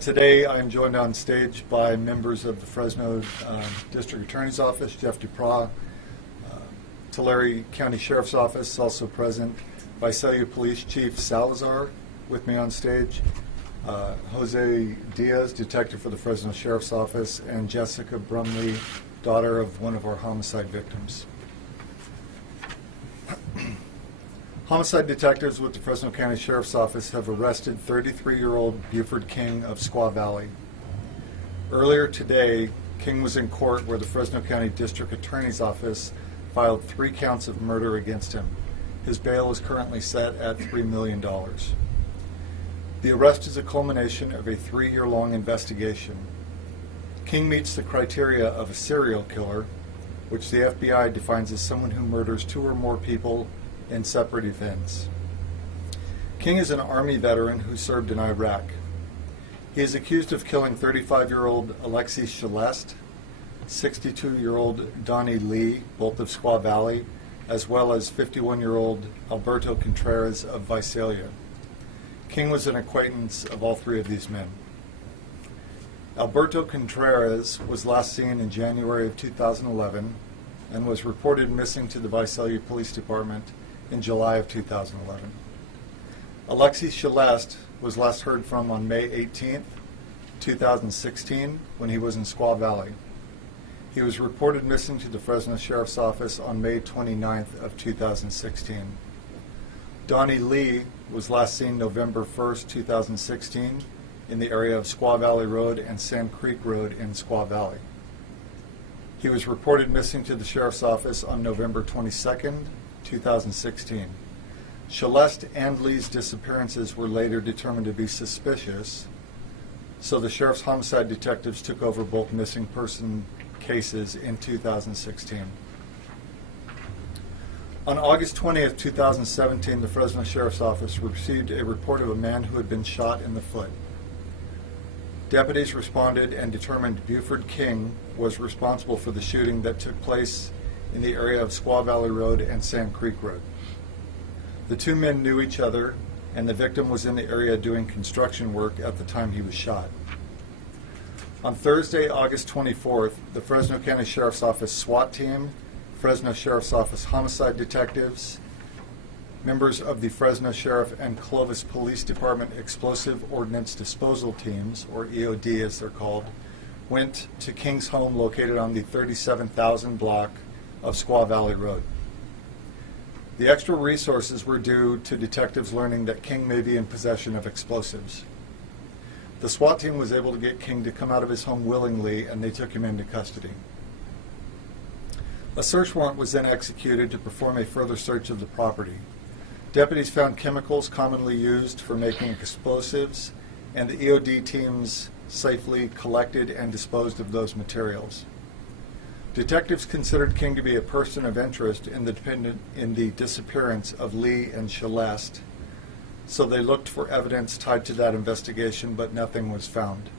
Today I am joined on stage by members of the Fresno District Attorney's Office, Jeff Dupras, Tulare County Sheriff's Office, also present, Visalia Police Chief Salazar with me on stage, Jose Diaz, detective for the Fresno Sheriff's Office, and Jessica Brumley, daughter of one of our homicide victims. Homicide detectives with the Fresno County Sheriff's Office have arrested 33-year-old Buford King of Squaw Valley. Earlier today, King was in court where the Fresno County District Attorney's Office filed 3 counts of murder against him. His bail is currently set at $3 million. The arrest is a culmination of a 3-year-long investigation. King meets the criteria of a serial killer, which the FBI defines as someone who murders 2 or more people in separate events. King is an Army veteran who served in Iraq. He is accused of killing 35-year-old Alexi Celeste, 62-year-old Donnie Lee, both of Squaw Valley, as well as 51-year-old Alberto Contreras of Visalia. King was an acquaintance of all 3 of these men. Alberto Contreras was last seen in January of 2011 and was reported missing to the Visalia Police Department in July of 2011. Alexi Celeste was last heard from on May 18th, 2016, when he was in Squaw Valley. He was reported missing to the Fresno Sheriff's Office on May 29th of 2016. Donnie Lee was last seen November 1st, 2016, in the area of Squaw Valley Road and Sand Creek Road in Squaw Valley. He was reported missing to the Sheriff's Office on November 22nd, 2016. Celeste and Lee's disappearances were later determined to be suspicious, so the Sheriff's homicide detectives took over both missing person cases in 2016. On August 20th, 2017, the Fresno Sheriff's Office received a report of a man who had been shot in the foot. Deputies responded and determined Buford King was responsible for the shooting that took place in the area of Squaw Valley Road and Sand Creek Road. The 2 men knew each other, and the victim was in the area doing construction work at the time he was shot. On Thursday, August 24th, the Fresno County Sheriff's Office SWAT team, Fresno Sheriff's Office homicide detectives, members of the Fresno Sheriff and Clovis Police Department Explosive Ordnance Disposal Teams, or EOD as they're called, went to King's home located on the 37,000 block of Squaw Valley Road. The extra resources were due to detectives learning that King may be in possession of explosives. The SWAT team was able to get King to come out of his home willingly, and they took him into custody. A search warrant was then executed to perform a further search of the property. Deputies found chemicals commonly used for making explosives, and the EOD teams safely collected and disposed of those materials. Detectives considered King to be a person of interest in the disappearance of Lee and Celeste, so they looked for evidence tied to that investigation, but nothing was found.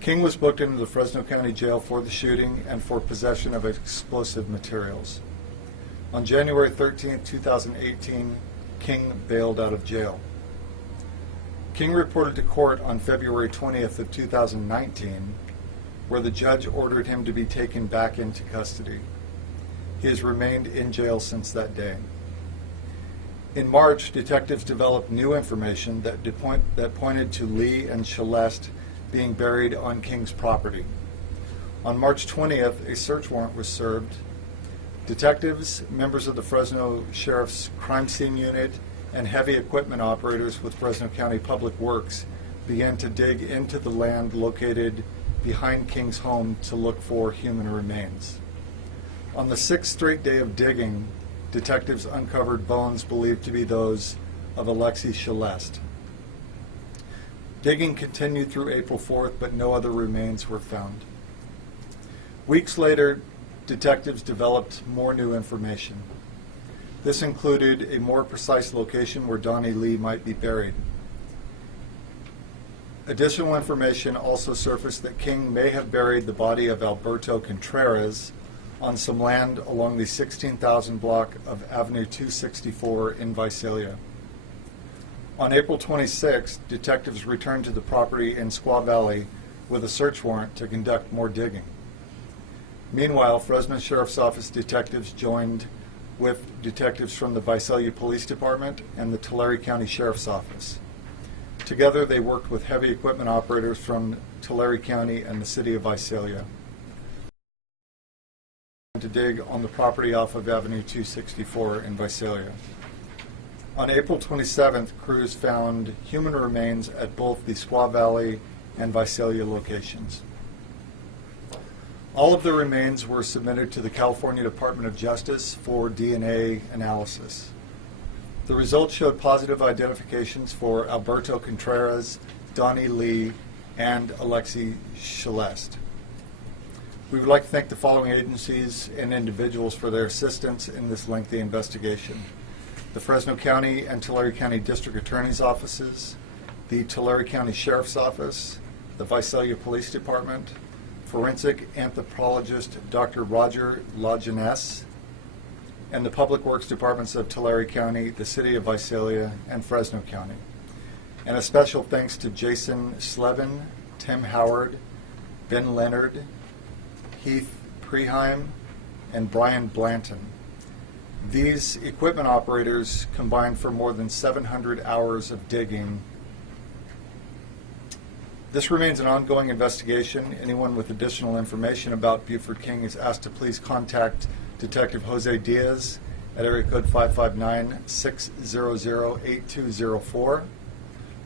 King was booked into the Fresno County Jail for the shooting and for possession of explosive materials. On January 13, 2018, King bailed out of jail. King reported to court on February 20th of 2019, where the judge ordered him to be taken back into custody. He has remained in jail since that day. In March, detectives developed new information that pointed to Lee and Celeste being buried on King's property. On March 20th, a search warrant was served. Detectives, members of the Fresno Sheriff's Crime Scene Unit, and heavy equipment operators with Fresno County Public Works began to dig into the land located behind King's home to look for human remains. On the 6th straight day of digging, detectives uncovered bones believed to be those of Alexi Celeste. Digging continued through April 4th, but no other remains were found. Weeks later, detectives developed more new information. This included a more precise location where Donnie Lee might be buried. Additional information also surfaced that King may have buried the body of Alberto Contreras on some land along the 16,000 block of Avenue 264 in Visalia. On April 26, detectives returned to the property in Squaw Valley with a search warrant to conduct more digging. Meanwhile, Fresno Sheriff's Office detectives joined with detectives from the Visalia Police Department and the Tulare County Sheriff's Office. Together, they worked with heavy equipment operators from Tulare County and the city of Visalia to dig on the property off of Avenue 264 in Visalia. On April 27th, crews found human remains at both the Squaw Valley and Visalia locations. All of the remains were submitted to the California Department of Justice for DNA analysis. The results showed positive identifications for Alberto Contreras, Donnie Lee, and Alexi Celeste. We would like to thank the following agencies and individuals for their assistance in this lengthy investigation: the Fresno County and Tulare County District Attorney's Offices, the Tulare County Sheriff's Office, the Visalia Police Department, forensic anthropologist Dr. Roger Lajeunesse, and the Public Works Departments of Tulare County, the City of Visalia, and Fresno County. And a special thanks to Jason Slevin, Tim Howard, Ben Leonard, Heath Preheim, and Brian Blanton. These equipment operators combined for more than 700 hours of digging. This remains an ongoing investigation. Anyone with additional information about Buford King is asked to please contact Detective Jose Diaz at area code 559-600-8204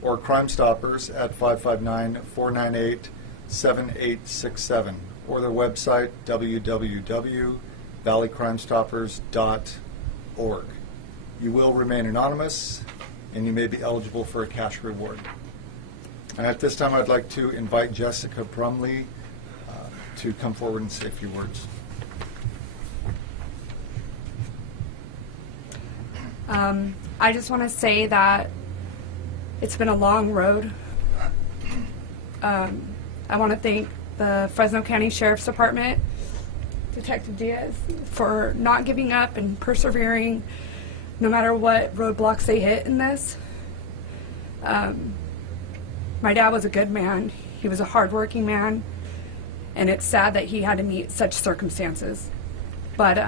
or Crime Stoppers at 559-498-7867 or their website www.valleycrimestoppers.org. You will remain anonymous and you may be eligible for a cash reward. And at this time, I'd like to invite Jessica Brumley to come forward and say a few words. I just want to say that it's been a long road. I want to thank the Fresno County Sheriff's Department, Detective Diaz, for not giving up and persevering no matter what roadblocks they hit in this. My dad was a good man. He was a hardworking man, and it's sad that he had to meet such circumstances. But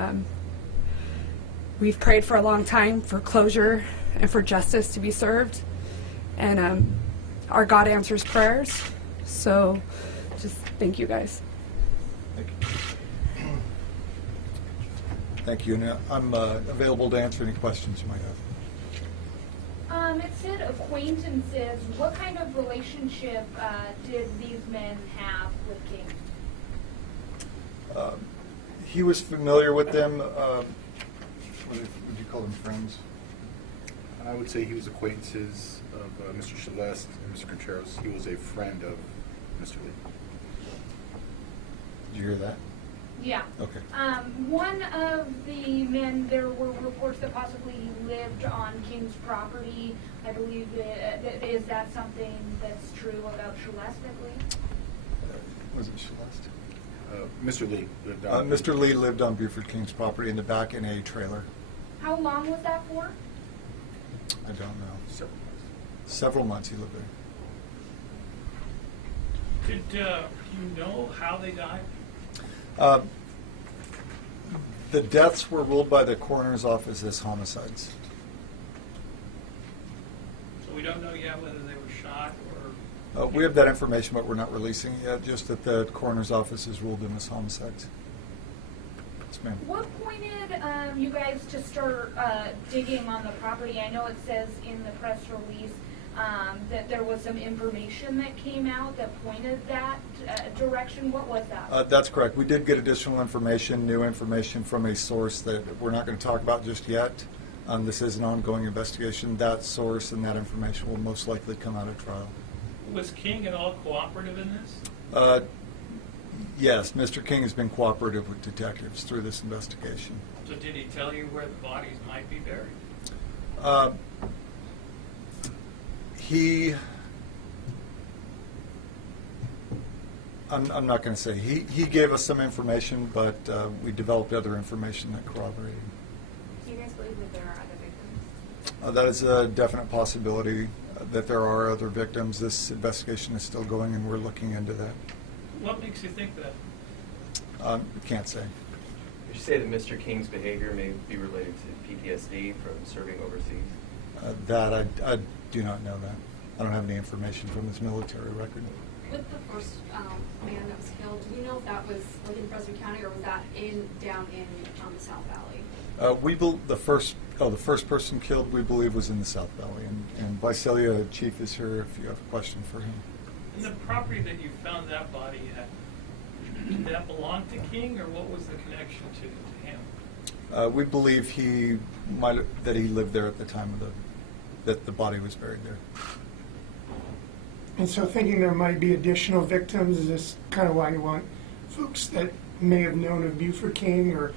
we've prayed for a long time for closure and for justice to be served, and our God answers prayers. So just thank you guys. Thank you. Thank you. And I'm available to answer any questions you might have. It said acquaintances. What kind of relationship did these men have with King? He was familiar with them. Would you call them friends? I would say he was acquaintances of Mr. Celeste and Mr. Contreras. He was a friend of Mr. Lee. Did you hear that? Yeah. Okay. One of the men, there were reports that possibly he lived on King's property. I believe, is that something that's true about Celeste, I believe? Was it Celeste? Mr. Lee lived on. Mr. Lee lived on Buford King's property in the back in a trailer. How long was that for? I don't know. Several months. Several months he lived there. Did you know how they died? The deaths were ruled by the coroner's office as homicides. So we don't know yet whether they were shot or... We have that information, but we're not releasing it yet, just that the coroner's office has ruled them as homicides. Yes, ma'am. What pointed you guys to start digging on the property? I know it says in the press release that there was some information that came out that pointed that direction. What was that? That's correct. We did get additional information, new information from a source that we're not going to talk about just yet. This is an ongoing investigation. That source and that information will most likely come out at trial. Was King at all cooperative in this? Yes, Mr. King has been cooperative with detectives through this investigation. So did he tell you where the bodies might be buried? I'm not going to say. He gave us some information, but we developed other information that corroborated. Do you guys believe that there are other victims? That is a definite possibility. that there are other victims. This investigation is still going, and we're looking into that. What makes you think that? Can't say. Would you say that Mr. King's behavior may be related to PTSD from serving overseas? That I do not know that. I don't have any information from his military record. With the first man that was killed, do we know if that was within Fresno County or was that down in the South Valley? The first person killed, we believe, was in the South Valley, and Visalia Chief is here if you have a question for him. And the property that you found that body at, did that belong to King, or what was the connection to him? We believe that he lived there at the time that the body was buried there. And so thinking there might be additional victims, is this kind of why you want folks that may have known of Buford King or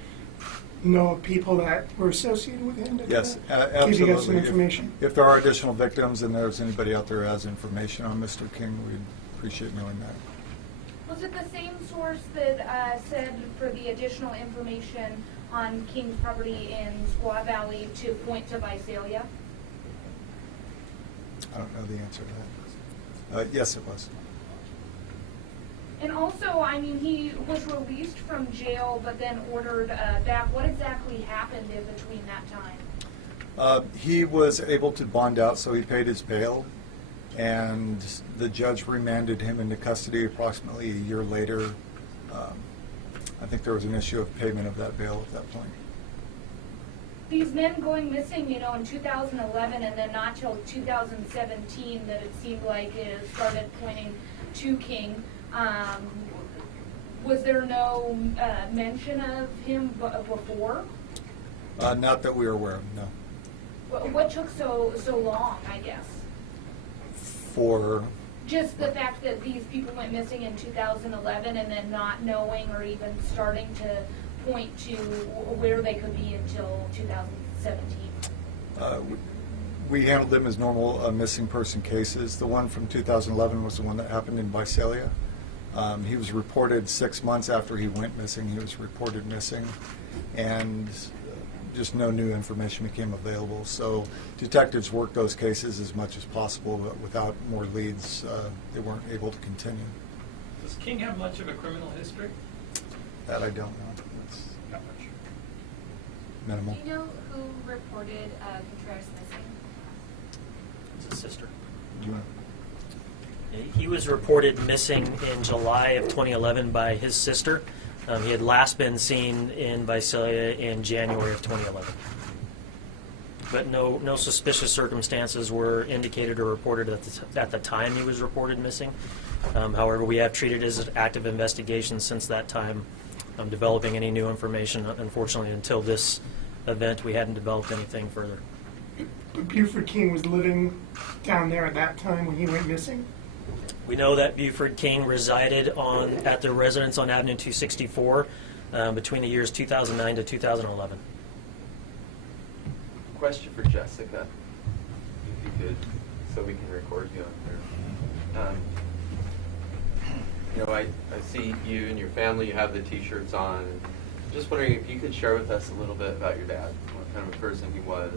know of people that were associated with him? Yes, Give absolutely. you guys some information? If there are additional victims and there's anybody out there who has information on Mr. King, we'd appreciate knowing that. Was it the same source that said for the additional information on King's property in Squaw Valley to point to Visalia? I don't know the answer to that. Yes, it was. And also, I mean, he was released from jail but then ordered back. What exactly happened in between that time? He was able to bond out, so he paid his bail, and the judge remanded him into custody approximately a year later. I think there was an issue of payment of that bail at that point. These men going missing, you know, in 2011 and then not till 2017 that it seemed like it started pointing to King. Was there no mention of him before? Not that we are aware of, no. What took so long, I guess? For Just the fact that these people went missing in 2011 and then not knowing or even starting to point to where they could be until 2017. we handled them as normal missing person cases. The one from 2011 was the one that happened in Visalia. He was reported 6 months after he went missing. He was reported missing, and just no new information became available. So detectives worked those cases as much as possible, but without more leads, they weren't able to continue. Does King have much of a criminal history? That I don't know. It's Not much. minimal. Do you know who reported Contreras missing? It's his sister. Do you know? He was reported missing in July of 2011 by his sister. He had last been seen in Visalia in January of 2011. But no suspicious circumstances were indicated or reported at the time he was reported missing. However, we have treated it as an active investigation since that time, developing any new information. Unfortunately, until this event, we hadn't developed anything further. But Buford King was living down there at that time when he went missing? We know that Buford King resided at the residence on Avenue 264 between the years 2009 to 2011. Question for Jessica, if you could, so we can record you on here. I see you and your family, you have the T-shirts on. Just wondering if you could share with us a little bit about your dad, what kind of a person he was.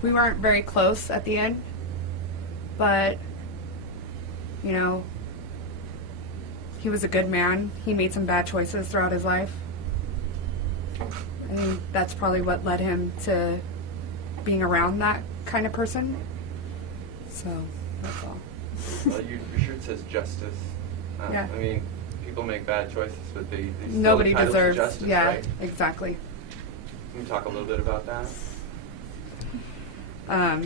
We weren't very close at the end, but, you know, he was a good man. He made some bad choices throughout his life. I think that's probably what led him to being around that kind of person. So, that's all. Well, your shirt says justice. Yeah. I mean, people make bad choices, but they still Nobody entitled to deserves, justice, yeah, right? exactly. Can you talk a little bit about that? I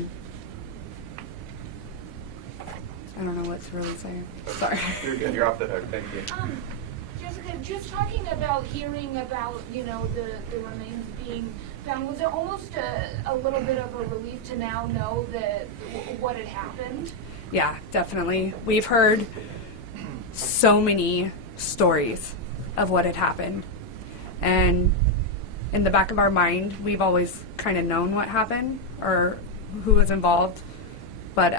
don't know what to really say. Sorry. You're good. You're off the hook. Thank you. Jessica, just talking about hearing about, you know, the remains being found, was it almost a little bit of a relief to now know that what had happened? Yeah, definitely. We've heard so many stories of what had happened. And in the back of our mind, we've always kind of known what happened or who was involved. But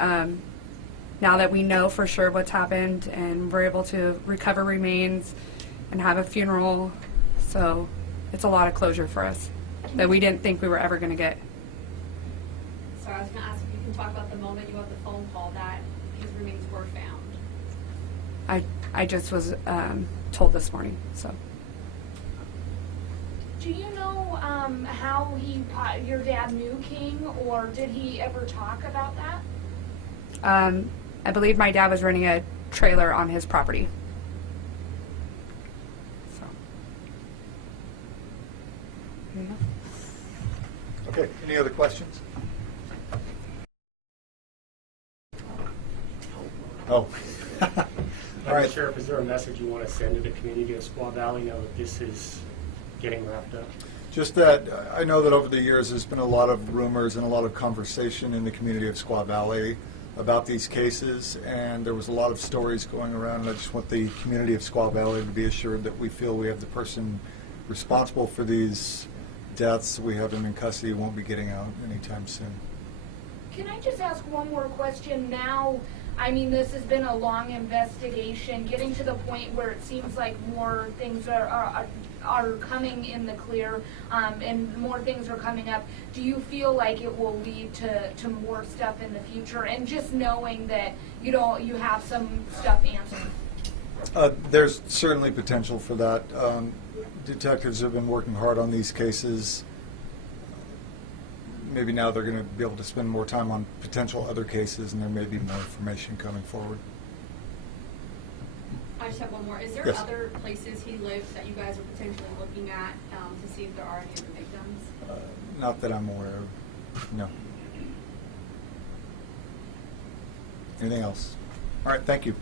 now that we know for sure what's happened and we're able to recover remains and have a funeral, so it's a lot of closure for us that we didn't think we were ever going to get. So I was going to ask if you can talk about the moment you got the phone call that his remains were found. I just was told this morning, so. Do you know how your dad knew King, or did he ever talk about that? I believe my dad was renting a trailer on his property. So. There you go. Okay, any other questions? Oh. All right. Sheriff, is there a message you want to send to the community of Squaw Valley now that this is getting wrapped up? Just that I know that over the years there's been a lot of rumors and a lot of conversation in the community of Squaw Valley about these cases, and there was a lot of stories going around, and I just want the community of Squaw Valley to be assured that we feel we have the person responsible for these deaths. We have him in custody, won't be getting out anytime soon. Can I just ask one more question now? I mean, this has been a long investigation, getting to the point where it seems like more things are coming in the clear, and more things are coming up. Do you feel like it will lead to more stuff in the future? And just knowing that you have some stuff answered. There's certainly potential for that. Detectives have been working hard on these cases. Maybe now they're going to be able to spend more time on potential other cases, and there may be more information coming forward. I just have one more. Is there Yes. other places he lives that you guys are potentially looking at to see if there are any other victims? Not that I'm aware of. No. Anything else? All right, thank you.